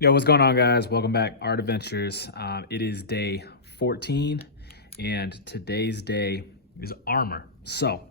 Yo, what's going on, guys? Welcome back, Art Adventures. It is day 14, and today's day is armor. So,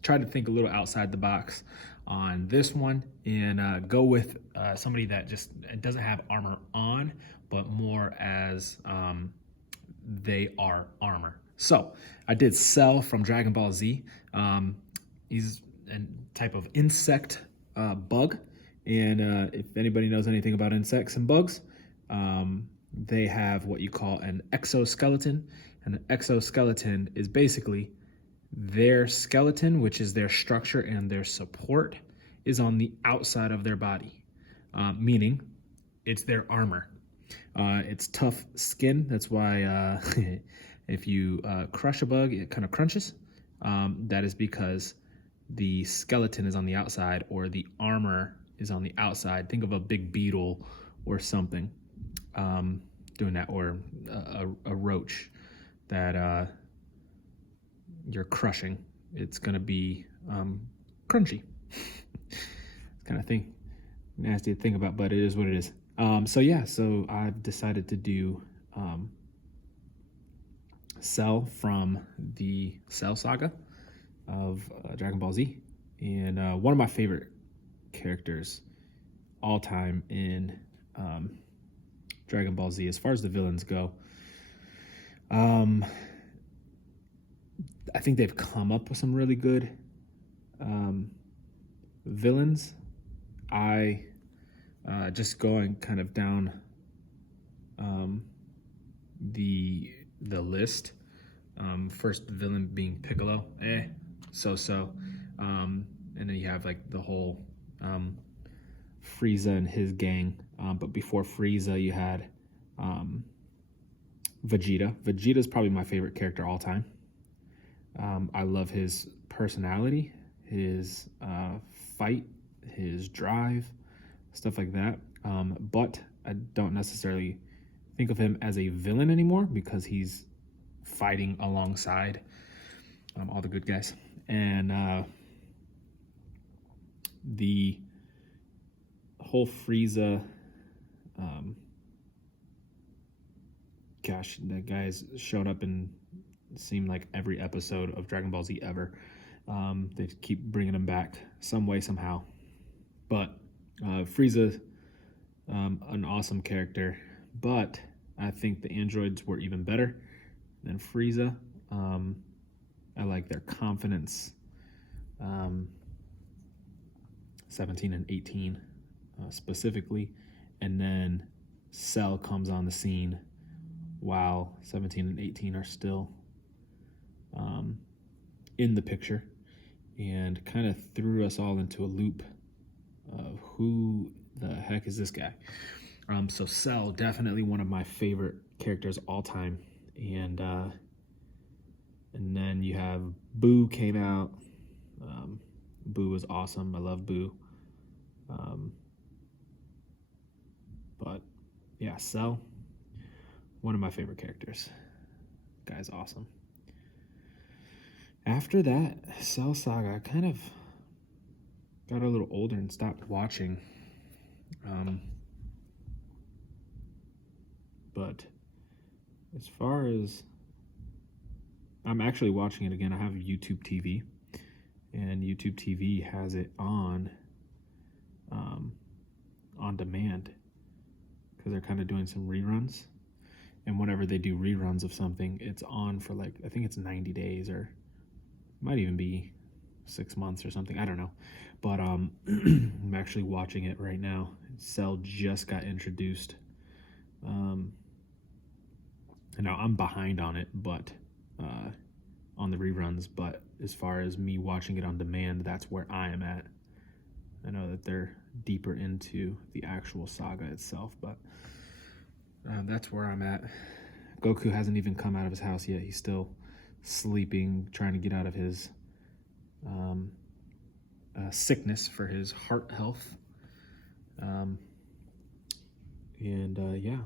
try to think a little outside the box on this one and go with somebody that just doesn't have armor on, but more as they are armor. So, I did Cell from Dragon Ball Z. He's a type of insect bug. And if anybody knows anything about insects and bugs, they have what you call an exoskeleton. And an exoskeleton is basically their skeleton, which is their structure and their support, is on the outside of their body, meaning it's their armor. It's tough skin. That's why if you crush a bug, it kind of crunches. That is because the skeleton is on the outside, or the armor is on the outside. Think of a big beetle or something doing that, or a roach that you're crushing. It's gonna be crunchy. It's kind of thing nasty to think about, but it is what it is. So I've decided to do Cell from the Cell saga of Dragon Ball Z, and one of my favorite characters all time in Dragon Ball Z as far as the villains go. I think they've come up with some really good villains. I just going kind of down the list. First villain being Piccolo, so. And then you have like the whole Frieza and his gang. But before Frieza, you had Vegeta. Vegeta's probably my favorite character all time. I love his personality, his fight, his drive, stuff like that. But I don't necessarily think of him as a villain anymore because he's fighting alongside all the good guys. And the whole Frieza, gosh, that guy's shown up in seemed like every episode of Dragon Ball Z ever. They keep bringing him back some way, somehow. But Frieza, an awesome character, but I think the androids were even better than Frieza. I like their confidence. 17 and 18 specifically, and then Cell comes on the scene while 17 and 18 are still in the picture, and kind of threw us all into a loop of who the heck is this guy. So Cell, definitely one of my favorite characters all time, and then you have Boo came out. Boo was awesome. I love Boo. But yeah, Cell, one of my favorite characters. Guy's awesome. After that Cell saga, I kind of got a little older and stopped watching. But as far as, I'm actually watching it again. I have YouTube TV, and YouTube TV has it on demand, because they're kind of doing some reruns. And whenever they do reruns of something, it's on for like, I think it's 90 days, or it might even be 6 months or something. I don't know. But I'm actually watching it right now. Cell just got introduced. And now I'm behind on it, but on the reruns. But as far as me watching it on demand, that's where I am at. I know that they're deeper into the actual saga itself, but that's where I'm at. Goku hasn't even come out of his house yet. He's still sleeping, trying to get out of his sickness for his heart health. Yeah.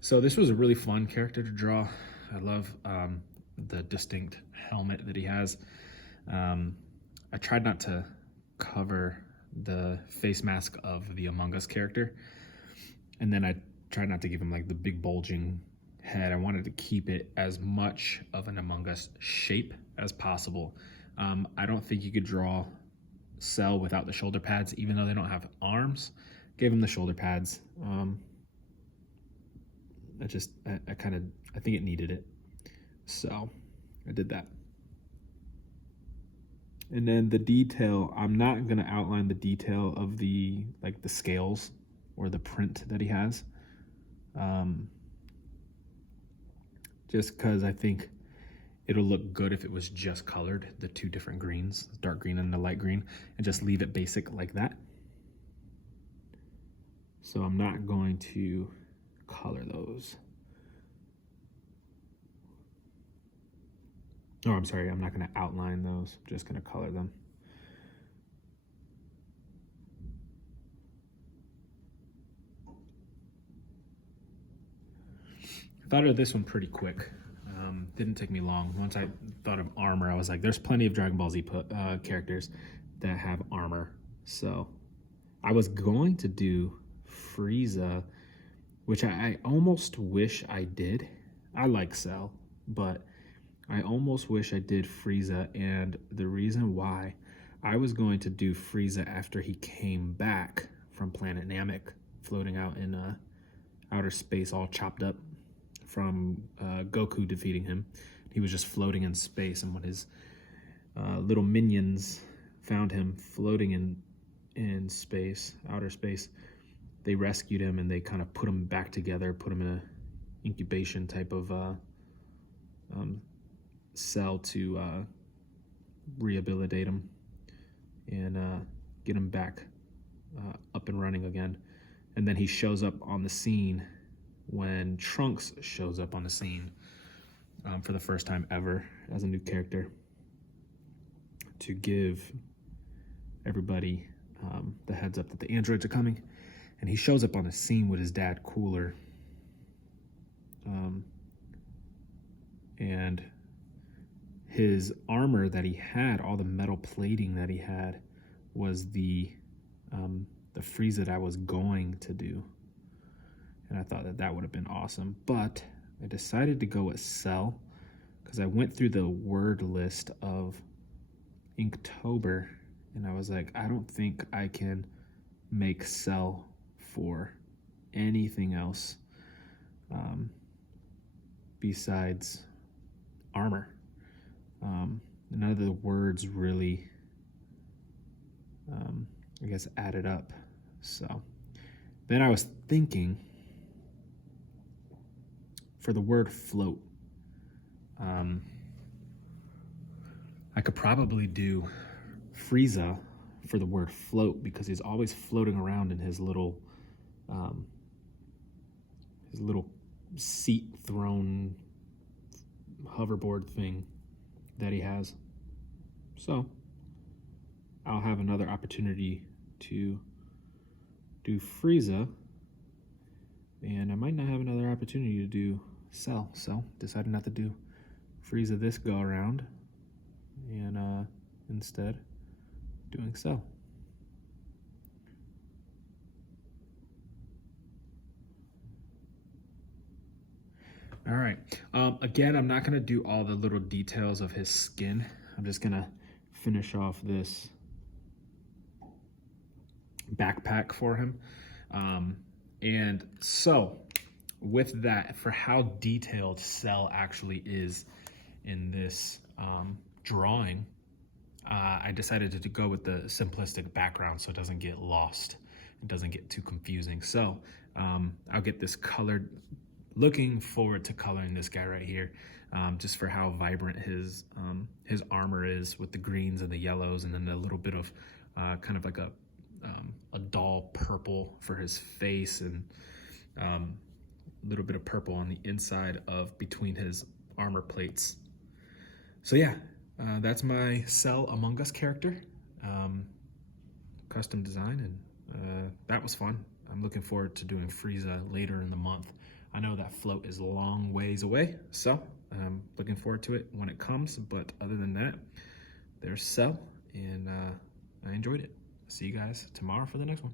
So this was a really fun character to draw. I love the distinct helmet that he has. I tried not to cover the face mask of the Among Us character. And then I tried not to give him like the big bulging head. I wanted to keep it as much of an Among Us shape as possible. I don't think you could draw Cell without the shoulder pads, even though they don't have arms. Gave him the shoulder pads. I think it needed it. So I did that. And then the detail, I'm not gonna outline the detail of the scales or the print that he has. Just because I think it'll look good if it was just colored, the two different greens, the dark green and the light green, and just leave it basic like that. So I'm not going to color those. Oh, I'm sorry, I'm not gonna outline those, I'm just gonna color them. I thought of this one pretty quick. Didn't take me long. Once I thought of armor, I was like, there's plenty of Dragon Ball Z characters that have armor. So I was going to do Frieza, which I almost wish I did. I like Cell, but I almost wish I did Frieza, and the reason why, I was going to do Frieza after he came back from planet Namek, floating out in outer space all chopped up from Goku defeating him. He was just floating in space, and when his little minions found him floating in space, outer space, they rescued him and they kind of put him back together, put him in a incubation type of cell to rehabilitate him and get him back up and running again. And then he shows up on the scene when Trunks shows up on the scene for the first time ever as a new character, to give everybody the heads up that the androids are coming. And he shows up on the scene with his dad, Cooler, and his armor that he had, all the metal plating that he had, was the Frieza that I was going to do. And I thought that would have been awesome, but I decided to go with Cell because I went through the word list of Inktober and I was like, I don't think I can make Cell for anything else besides armor. None of the words really, I guess, added up. So then I was thinking, for the word float, I could probably do Frieza for the word float because he's always floating around in his little seat throne hoverboard thing that he has. So I'll have another opportunity to do Frieza, and I might not have another opportunity to do Cell, so decided not to do Frieza this go around, and instead doing Cell. All right, again, I'm not gonna do all the little details of his skin. I'm just gonna finish off this backpack for him. And so with that, for how detailed Cell actually is in this drawing, I decided to go with the simplistic background so it doesn't get lost. It doesn't get too confusing. So I'll get this colored. Looking forward to coloring this guy right here, just for how vibrant his armor is with the greens and the yellows, and then a little bit of kind of like a dull purple for his face, and a little bit of purple on the inside of between his armor plates. So yeah, that's my Cell Among Us character, custom design, and that was fun. I'm looking forward to doing Frieza later in the month. I know that float is a long ways away, so I'm looking forward to it when it comes. But other than that, there's Cell, and I enjoyed it. See you guys tomorrow for the next one.